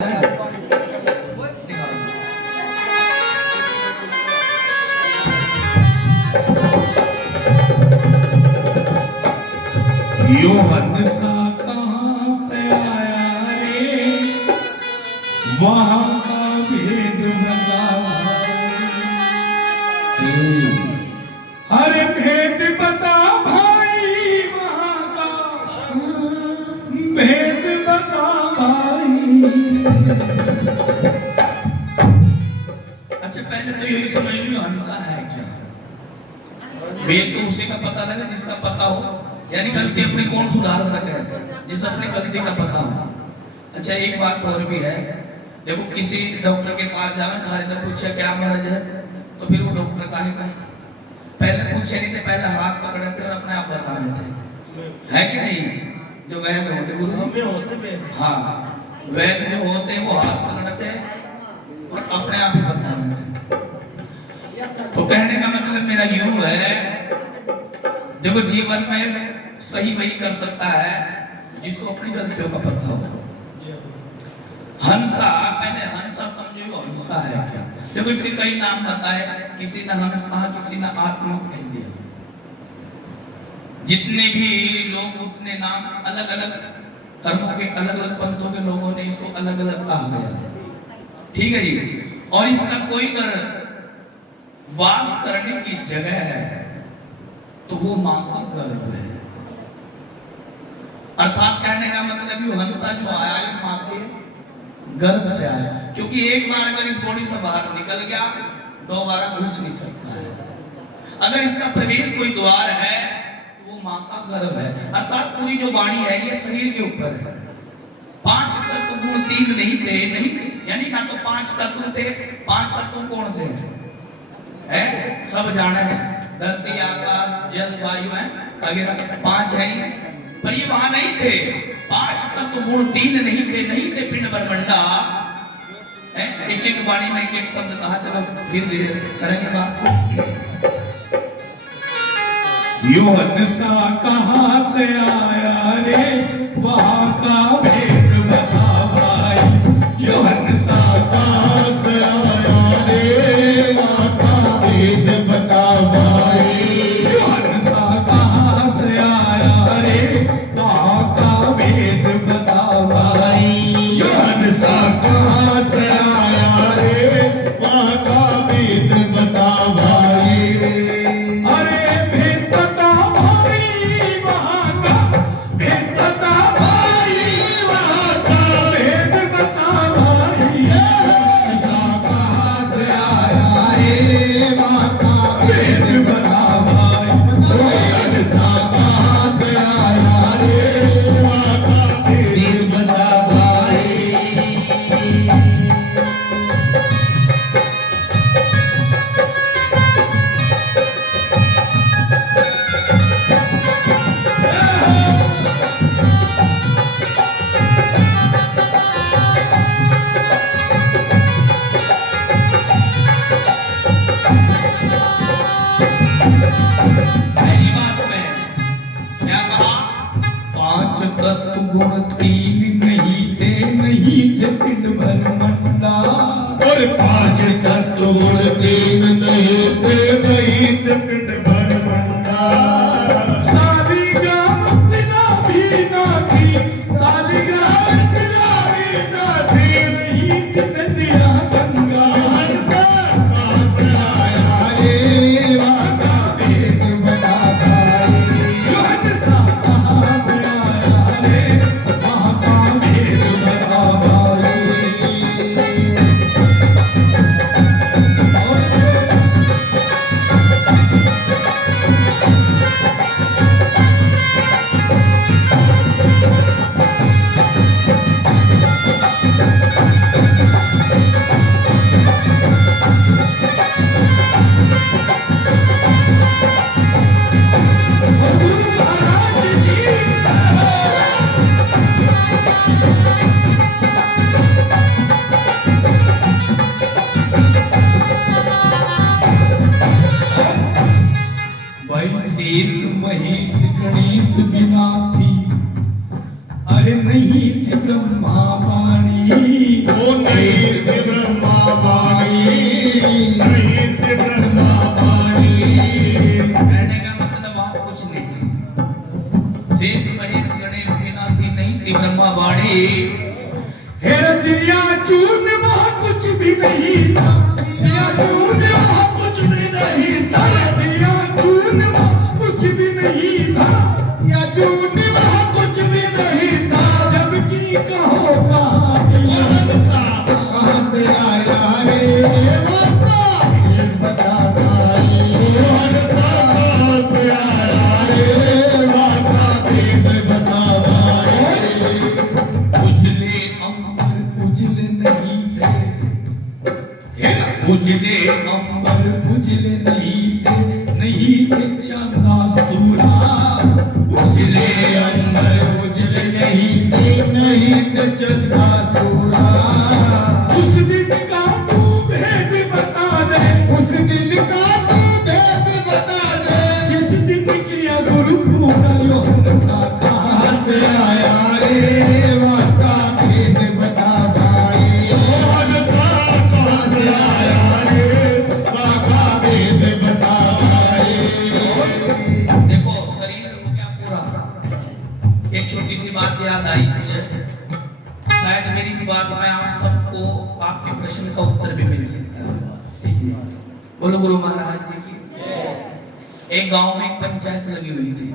यो हंसा कहाँ से आया रे, वहाँ का भेद बता भाई। अरे भेद बता भाई, वहाँ का भेद बता भाई। अच्छा पहले तो यही समझ लियो हंसा है क्या। भेद तो उसी का पता लगे जिसका पता हो, यानी गलती अपनी कौन सुधार सके, जिस अपनी गलती का पता हो। अच्छा एक बात और भी है, देखो किसी डॉक्टर के पास जावे थारे तो पूछे क्या मर्ज है, तो फिर वो डॉक्टर काहे का पहले पूछे नहीं थे, पहले हाथ पकड़े थे और अपने आप बताए थे, है कि नहीं। जो वैद्य होते गुरु होते, हाँ वैद्य जो होते वो हाथ पकड़ते और अपने आप ही बताए थे। तो कहने का मतलब मेरा यूं है, देखो जीवन में सही वही कर सकता है जिसको अपनी गलतियों का पता हो। हंसा, पहले हंसा समझो हंसा है क्या। देखो इसके कई नाम बताए, किसी ने हंस कहा, किसी ने आत्मा कह दिया। जितने भी लोग उतने नाम, अलग अलग धर्मों के अलग अलग पंथों के लोगों ने इसको अलग अलग कहा गया, ठीक है जी। और इसका कोई अगर वास करने की जगह है तो वो मां का गर्भ है। अर्थात कहने का मतलब ये हंसा जो आया ये मां के गर्भ से आया, क्योंकि एक बार अगर इस बॉडी से बाहर निकल गया दोबारा घुस नहीं सकता है। अगर इसका प्रवेश कोई द्वार है तो वो मां का गर्भ है। अर्थात पूरी जो वाणी है ये शरीर के ऊपर है। 5 तत्व गुण 3 नहीं थे, यानी ना तो 5 तत्व थे। 5 तत्व कौन से है सब जाने हैं, धरती आकाश जल वायु है वगैरह 5 है, पर ये वहां नहीं थे। 5 तत्व गुण 3 नहीं थे पिंड ब्रह्मांडा। एक एक वाणी में एक एक शब्द कहा, चलो धीरे धीरे करेंगे बात। यो हंसा कहाँ से आया रे, वहाँ का भेद बता भाई। यो हंसा कहाँ से आया रे, वहाँ का भेद बता भाई। यो हंसा कहाँ से आया रे, वहाँ का भेद बता भाई। यो हंसा कहाँ से आया रे, वहाँ का भेद बता भाई। अरे भेद बता भाई, वहाँ का भेद बता भाई, वहाँ का भेद बता भाई। हंसा कहाँ से आया रे, वहाँ का भेद बता भाई। हंसा कहाँ से आया रे, वहाँ का भेद बता भाई। पहली बात में क्या कहा, 5 तत्व गुण 3 नहीं थे पिंड ब्रह्मांडा। और 5 तत्व गुण 3 नहीं थे पिंड ब्रह्मांडा। सालिग्राम शिला भी ना थी, सालिग्राम शिला भी ना थी, नहीं थी नदियाँ गंगा। हंसा कहाँ से आया रे, वहाँ का भेद बता भाई। यो हंसा कहाँ से आया रे, वहाँ का भेद बता भाई। शेष महेश गणेश बिना थी, अरे नहीं थी ब्रह्मा वाणी। उजले अंबर उजले नहीं थे चंदा सूरा। उजले अंबर उजले नहीं थे चंदा सूरा। उस दिन का तू भेद बता दे, उस दिन का तू भेद बता दे, जिस दिन किया गुरु फूटा यो नशा कहाँ से आया रे, वाका भेद बता भाई, नशा कहाँ से आया रे, वाका भेद बता भाई। देखो शरीर हो गया पूरा। एक छोटी सी बात याद आई मुझे, शायद मेरी इस बात में आप सबको आपके प्रश्न का उत्तर भी मिल सकता है। बोलो गुरु महाराज जी की। एक गांव में एक पंचायत लगी हुई थी।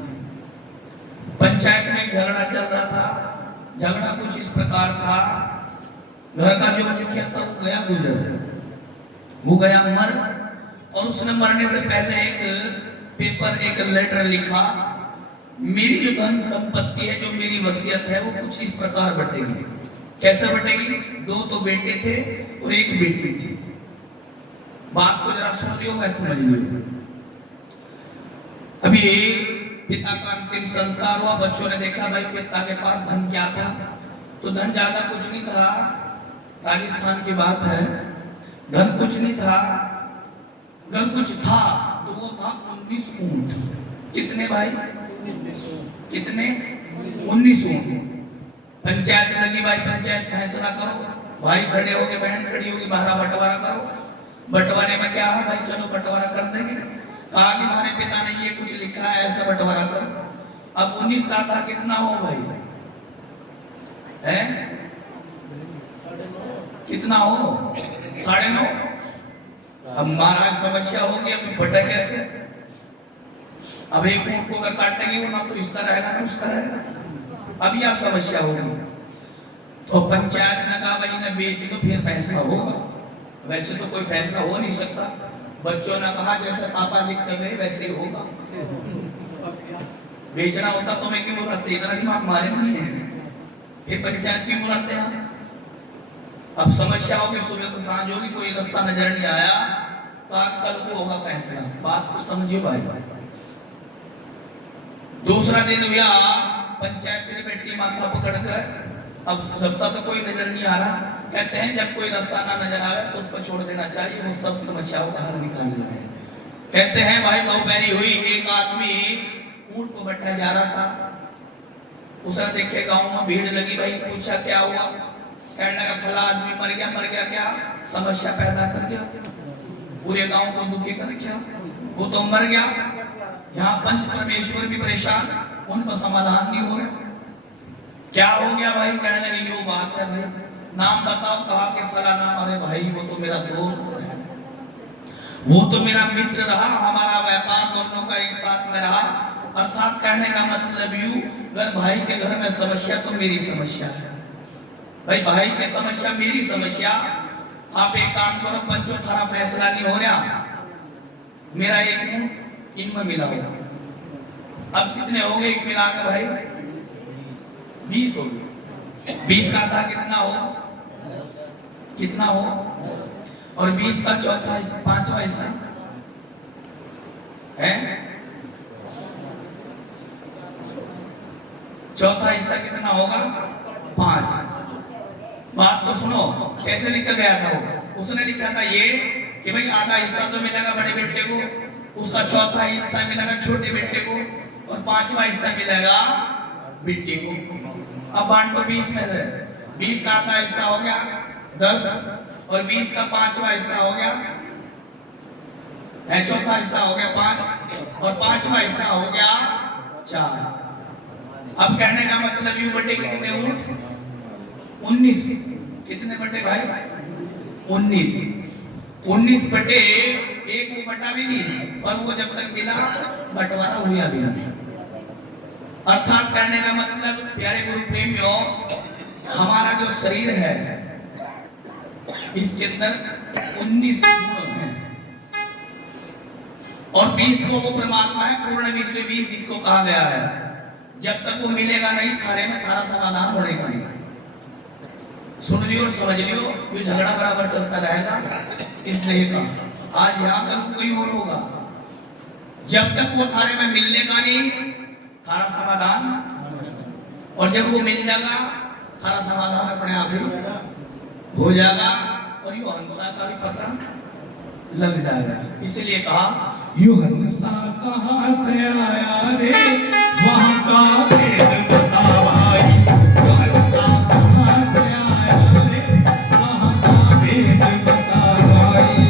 पंचायत में एक झगड़ा चल रहा था। झगड़ा कुछ इस प्रकार था, घर का जो मुखिया था वो गया गुजर, वो गया मर, और उसने मरने से पहले एक लेटर लिखा, मेरी जो धन संपत्ति है, जो मेरी वसीयत है, वो कुछ इस प्रकार बटेगी। कैसे बटेगी? 2 तो बेटे थे और 1 बेटी थी। बात को जरा सुन लियो, मैं समझ लियो। अभी पिता का अंतिम संस्कार हुआ, बच्चों ने देखा भाई पिता के पास धन क्या था, तो धन ज्यादा कुछ नहीं था, राजस्थान की बात है, धन कुछ नहीं था, धन कुछ था, तो वो था 19 ऊंट। कितने भाई? कितने? 19 ऊंट। पंचायत लगी भाई, पंचायत फैसला करो, भाई खड़े होगे, बहन खड़ी होगी, बाहर बंटवारा करो। बंटवारे में क्या है भाई, चलो बंटवारा कर देंगे। कहा कि हमारे पिता ने ये कुछ लिखा है, ऐसा बंटवारा करो। अब 19 का था, कितना हो भाई? है कितना हो? 9.5। अब महाराज समस्या होगी, अब बटा कैसे? अब एक ऊंट को अगर काटेंगे वो ना तो इसका रहेगा ना उसका रहेगा। अब यह समस्या होगी, तो पंचायत ने कहा भाई ने बेच दो, फिर फैसला होगा। वैसे तो कोई फैसला हो नहीं सकता। बच्चों ने कहा जैसे पापा लिख कर गए वैसे ही होगा। बेचना होता तो मैं क्यों बुलाते, इतना दिमाग हमारे में नहीं है, फिर पंचायत क्यों बुलाते हैं? अब समस्या होगी, सुबह से सांझ होगी, कोई रास्ता नजर नहीं आया, कल को होगा फैसला। बात को समझिए भाई। दूसरा दिन हुआ, पंचायत फिर बैठी माथा पकड़ कर, अब रास्ता तो कोई नजर नहीं आ रहा। कहते हैं जब कोई रास्ता ना नजर आवे तो उसको छोड़ देना चाहिए, वो सब समस्याओं का हल निकाल लेते हैं। कहते हैं भाई बहुपहरी हुई, एक आदमी ऊंट पर बैठा जा रहा था। उसने देखे गांव में भीड़ लगी, भाई पूछा क्या हुआ? कहने लगा फला आदमी मर गया क्या? समस्या पैदा कर गया, पूरे गांव को दुखी कर गया, वो तो मर गया। यहाँ पंच परमेश्वर भी परेशान, उनका समाधान नहीं हो रहा। क्या हो गया भाई? कहने लगे यो बात है भाई, नाम बताओ। कहा कि फला नाम। अरे भाई वो तो मेरा दोस्त है, वो तो मेरा मित्र रहा, हमारा व्यापार दोनों का एक साथ में रहा। अर्थात कहने का मतलब यूं, अगर भाई के घर में समस्या तो मेरी समस्या है, भाई भाई की समस्या मेरी समस्या। आप एक काम करो, पंचों थारा फैसला नहीं हो रहा, मेरा एक ऊंट इनमें मिला होगा। अब कितने हो गए एक मिला के भाई? 20 हो गए। 20 का था कितना हो? कितना हो? और 20 का चौथा हिस्सा, 5वां हिस्सा है। चौथा हिस्सा कितना होगा? 5। बात तो सुनो, कैसे लिखा गया था वो? उसने लिखा था ये कि भाई आधा हिस्सा तो मिलेगा बड़े बेटे को, उसका चौथा हिस्सा मिलेगा छोटे बेटे को, और 5वां हिस्सा मिलेगा बेटी को। अब बांटो 20 में से। 20 का आधा हिस्सा हो गया 10, और 20 का 5वां हिस्सा हो गया, चौथा हिस्सा हो गया 5, और 5वां हिस्सा हो गया 4। अब कहने का मतलब यू बटे कितने ऊंट? 19। कितने बटे भाई? 19। 19 बटे 1 वो बटा भी नहीं, और वो जब तक मिला बंटवारा हुआ भी नहीं। अर्थात कहने का मतलब प्यारे गुरु प्रेमियों, हमारा जो शरीर है इसके अंदर 19 गुण हैं, और 20 को वो परमात्मा है, पूर्ण विश्व 20 जिसको कहा गया है। जब तक वो मिलेगा नहीं, थारे में थारा समाधान होने का नहीं। सुन लियो और समझ लियो, ये झगड़ा बराबर चलता रहेगा इस देह का। आज यहाँ तक कहीं और होगा, जब तक वो थारे में मिलने का नहीं थारा समाधान, और जब वो मिल जाएगा थारा समाधान अपने आप ही हो जाएगा, और यो हंसा का भी पता लग जाएगा। इसलिए कहा यो हंसा कहाँ से आया रे, वहाँ का भेद बता भाई। यो हंसा कहाँ से आया रे, वहाँ का भेद बता भाई।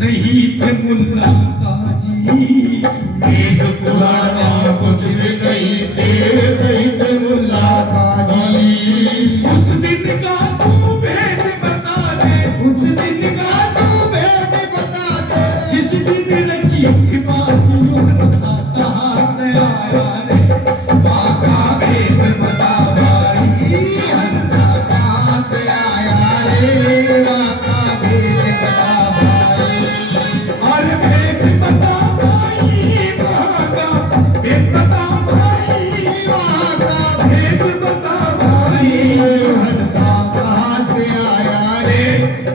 नहीं थे मुल्ला काजी, वेद पुराण कुछ भी नहीं थे, नहीं थे मुल्ला काजी। उस दिन का तू भेद बता दे, उस दिन का तू भेद बता दे, जिस दिन रची थी बात यो हंसा कहाँ से आया रे, वहाँ का भेद बता भाई। हंसा कहाँ से आया रे, वहाँ का भेद बता भाई। और भेद बता भाई, वहाँ का भेद बता भाई, वहाँ का भेद बता भाई। हंसा कहाँ से आया रे,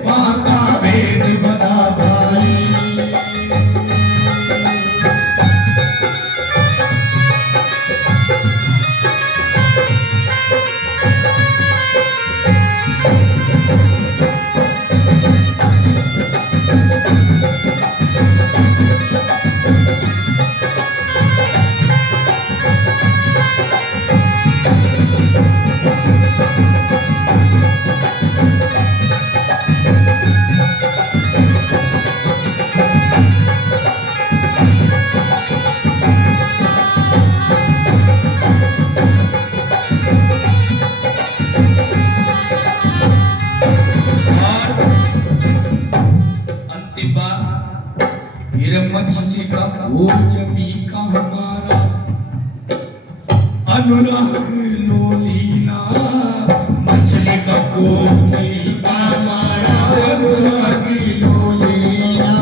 वहाँ का भेद बता भाई। मछली का खोज भी का हमारा अनुराग लोलीना, मछली का खोज भी का हमारा अनुराग लोलीना।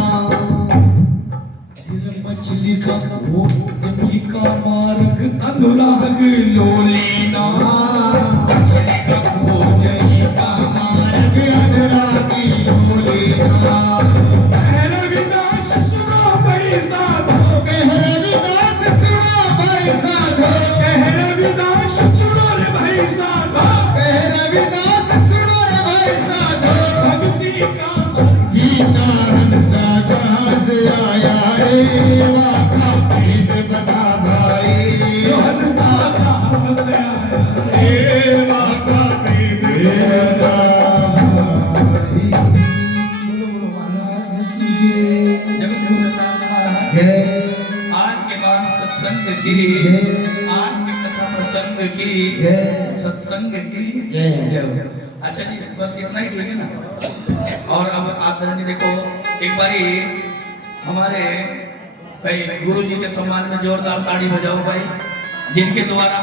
मछली का खोज भी का मार्ग अनुराग लोलीना, मछली का खोज भी का मार्ग अनुराग लोलीना। आज की कथा प्रसंग की सत्संग की जय। अच्छा जी, बस इतना ही ठीक है ना। और अब आदरणीय देखो, एक बारी हमारे भाई गुरु जी के सम्मान में जोरदार ताड़ी बजाओ भाई, जिनके द्वारा